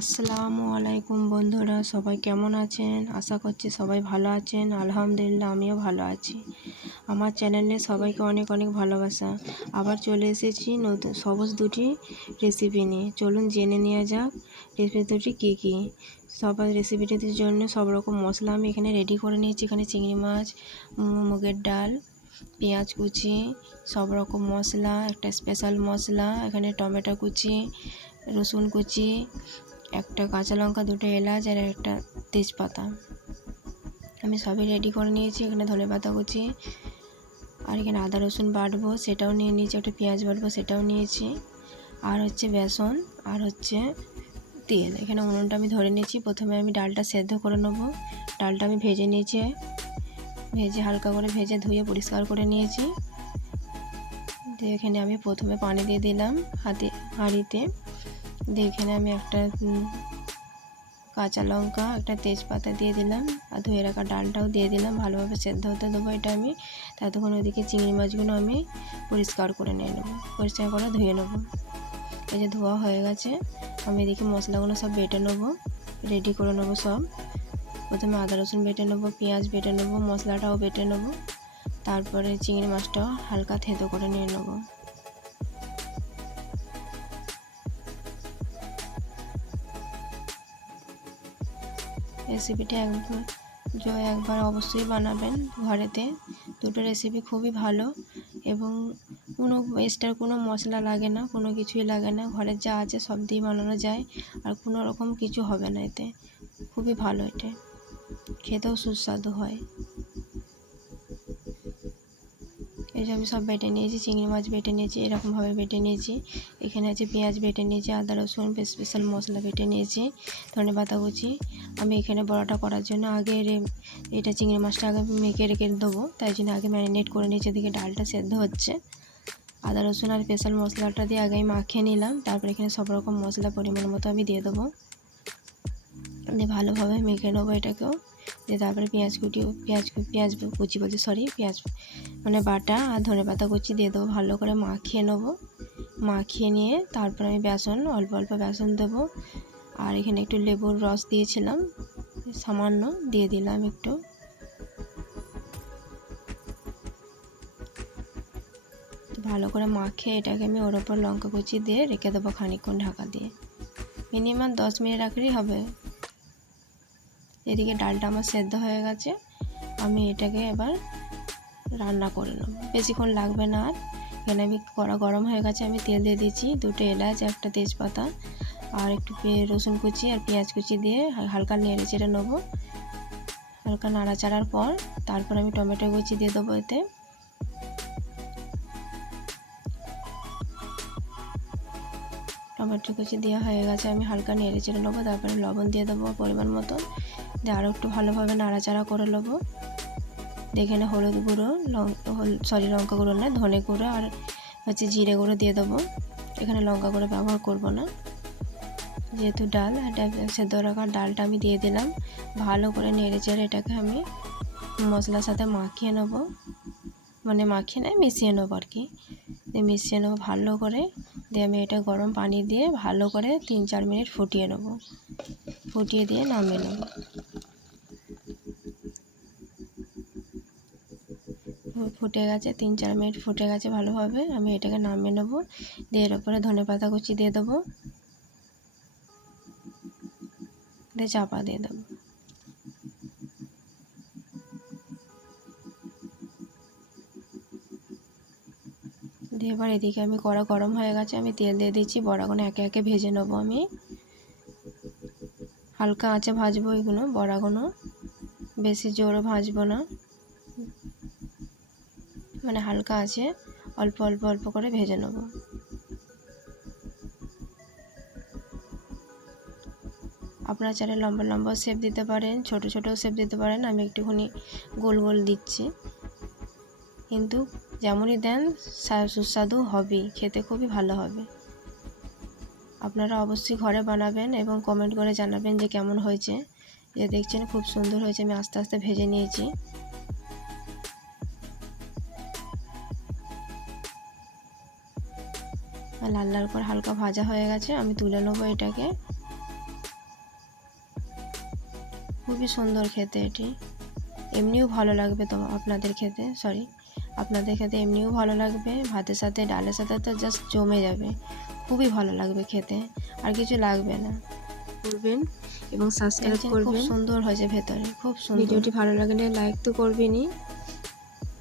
আসসালামু আলাইকুম বন্ধুরা, সবাই কেমন আছেন? আশা করছি সবাই ভালো আছেন। আলহামদুলিল্লাহ, আমিও ভালো আছি। আমার চ্যানেলে সবাইকে অনেক অনেক ভালোবাসা। আবার চলে এসেছি নতুন সহজ দুটি রেসিপি নিয়ে। চলুন জেনে নেওয়া যাক রেসিপি দুটি কী কী। সবার রেসিপিটির জন্য সব রকম মশলা আমি এখানে রেডি করে নিয়েছি। এখানে চিংড়ি মাছ, মুগের ডাল, পেঁয়াজ কুচি, সব রকম মশলা, একটা স্পেশাল মশলা, এখানে টমেটো কুচি, রসুন কুচি, একটা কাঁচা লঙ্কা, দুটো এলাচ আর একটা তেজপাতা আমি সবই রেডি করে নিয়েছি। এখানে ধনেপাতা কুচি, আর এখানে আদা রসুন বাটবো সেটাও নিয়ে নিয়েছি, একটা পেঁয়াজ বাটবো সেটাও নিয়েছি, আর হচ্ছে বেসন, আর হচ্ছে তেল। এখানে উনুনটা আমি ধরে নিয়েছি। প্রথমে আমি ডালটা সেদ্ধ করে নেবো। ডালটা আমি ভেজে নিয়েছি, হালকা করে ভেজে ধুয়ে পরিষ্কার করে নিয়েছি। দিয়ে এখানে আমি প্রথমে পানি দিয়ে দিলাম হাঁড়িতে। দিয়ে এখানে আমি একটা কাঁচা লঙ্কা, একটা তেজপাতা দিয়ে দিলাম, আর ধুয়ে রাখা ডালটাও দিয়ে দিলাম। ভালোভাবে সেদ্ধ হতে দেবো এটা আমি। ততক্ষণ ওইদিকে চিংড়ি মাছগুলো আমি পরিষ্কার করে নিয়ে নেবো, পরিষ্কার করে ধুয়ে নেবো। এই যে ধোয়া হয়ে গেছে, আমি এদিকে মশলাগুলো সব বেটে নেবো, রেডি করে নেবো সব। প্রথমে আদা রসুন বেটে নেবো, পেঁয়াজ বেটে নেবো, মশলাটাও বেটে নেবো, তারপরে চিংড়ি মাছটাও হালকা থেঁতো করে নিয়ে নেবো। রেসিপিটি একবার অবশ্যই বানাবেন ঘরেতে। দুটো রেসিপি খুবই ভালো, এবং কোনো এক্সট্রা কোনো মশলা লাগে না, কোনো কিছুই লাগে না। ঘরের যা আছে সব দিয়ে বানানো যায়, আর কোনো রকম কিছু হবে না এতে। খুবই ভালো, এটা খেতেও সুস্বাদু হয়। এই যে আমি সব বেটে নিয়েছি, চিংড়ি মাছ বেটে নিয়েছি, এরকমভাবে বেটে নিয়েছি। এখানে আছে পেঁয়াজ বেটে নিয়েছি, আদা রসুন স্পেশাল মশলা বেটে নিয়েছি, ধনেপাতা কুচি। আমি এখানে বড়াটা করার জন্য আগে এটা চিংড়ি মাছটা আগে মেখে রেখে দেবো, তাই জন্য আগে ম্যারিনেট করে নিয়েছি। এদিকে ডালটা সেদ্ধ হচ্ছে। আদা রসুন আর স্পেশাল মশলাটা দিয়ে আগে মাখিয়ে নিলাম। তারপর এখানে সব রকম মশলা পরিমাণ মতো আমি দিয়ে দেবো, দিয়ে ভালোভাবে মেখে নেবো এটাকেও। দিয়ে তারপরে পেঁয়াজ কুচি বলছি, পেঁয়াজ মানে বাটা আর ধনেপাতা কুচি দিয়ে দেবো, ভালো করে মাখিয়ে নেবো। মাখিয়ে নিয়ে তারপর আমি বেসন, অল্প অল্প বেসন দেবো, আর এখানে একটু লেবুর রস দিয়েছিলাম, সামান্য দিয়ে দিলাম একটু। ভালো করে মাখিয়ে এটাকে আমি ওর ওপর লঙ্কা কুচি দিয়ে রেখে দেবো খানিকক্ষণ ঢাকা দিয়ে। মিনিমাম 10 মিনিট রাখলেই হবে। এদিকে ডালটা আমার সেদ্ধ হয়ে গেছে, আমি এটাকে এবার রান্না করে নেব, বেশিক্ষণ লাগবে না। আর এখানে আমি কড়া গরম হয়ে গেছে, আমি তেল দিয়ে দিয়েছি, দুটো এলাচ, একটা তেজপাতা, আর একটু রসুন কুচি আর পেঁয়াজ কুচি দিয়ে হালকা নেড়ে চেড়ে নেবো। হালকা নাড়াচাড়ার পর তারপর আমি টমেটো কুচি দিয়ে দেবো এতে। টমেটো কুচি দেওয়া হয়ে গেছে, আমি হালকা নেড়ে চেড়ে নেবো। তারপরে লবণ দিয়ে দেবো পরিমাণ মতো, দিয়ে আরও একটু ভালোভাবে নাড়াচাড়া করে নেবো। এখানে হলুদ গুঁড়ো, লঙ্কা গুঁড়ো না, ধনে গুঁড়ো আর হচ্ছে জিরে গুঁড়ো দিয়ে দেবো। এখানে লঙ্কা গুঁড়ো ব্যবহার করব না, যেহেতু ডাল, এটা সেদ্ধ রাখা ডালটা আমি দিয়ে দিলাম। ভালো করে নেড়ে চেড়ে এটাকে আমি মশলার সাথে মাখিয়ে নেবো, মানে মাখিয়ে নেয় মিশিয়ে নেবো আর কি। মিশিয়ে নেবো ভালো করে। দিয়ে আমি এটা গরম পানি দিয়ে ভালো করে 3-4 মিনিট ফুটিয়ে নেবো, ফুটিয়ে দিয়ে নামিয়ে নেবো। ফুটে গেছে, 3-4 মিনিট ফুটে গেছে ভালোভাবে, আমি এটাকে নামিয়ে নেবো। দিয়ে এর উপরে ধনেপাতা কুচি দিয়ে দেবো, দিয়ে চাপা দিয়ে দেবো। দিয়ে এবার এদিকে আমি কড়া গরম হয়ে গেছে, আমি তেল দিয়ে দিচ্ছি। বড়াগুলো একে একে ভেজে নেবো আমি, হালকা আঁচে ভাজবো এগুলো বড়াগুলো, বেশি জোরে ভাজবো না, মানে হালকা আছে, অল্প অল্প অল্প করে ভেজে নেব। আপনারা চাইলে লম্বা লম্বা শেপ দিতে পারেন, ছোট ছোট শেপ দিতে পারেন। আমি একটুখানি গোল গোল দিচ্ছি, কিন্তু যেমনই দেন সুস্বাদু হবেই, খেতে খুবই ভালো হবে। আপনারা অবশ্যই ঘরে বানাবেন এবং কমেন্ট করে জানাবেন যে কেমন হয়েছে। যে দেখছেন খুব সুন্দর হয়েছে, আমি আস্তে আস্তে ভেজে নিয়েছি। লাল লাল করে হালকা ভাজা হয়ে গেছে, আমি তুলে নেবো এটাকে। খুবই সুন্দর খেতে এটি। এমনিও ভালো লাগবে আপনাদের খেতে এমনিও ভালো লাগবে, ভাতের সাথে ডালের সাথে তো জাস্ট জমে যাবে। খুবই ভালো লাগবে খেতে, আর কিছু লাগবে না। করবেন এবং সাবস্ক্রাইব করবেন। খুব সুন্দর হয়েছে ভেতরে, খুব সুন্দর। ভিডিওটি ভালো লাগলে লাইক তো করবেনই।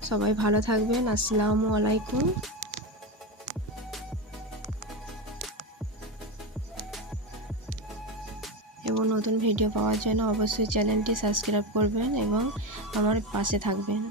সবাই ভালো থাকবেন। আসসালামু আলাইকুম। এবং নতুন ভিডিও পাওয়ার জন্য অবশ্যই চ্যানেলটি সাবস্ক্রাইব করবেন এবং আমার পাশে থাকবেন।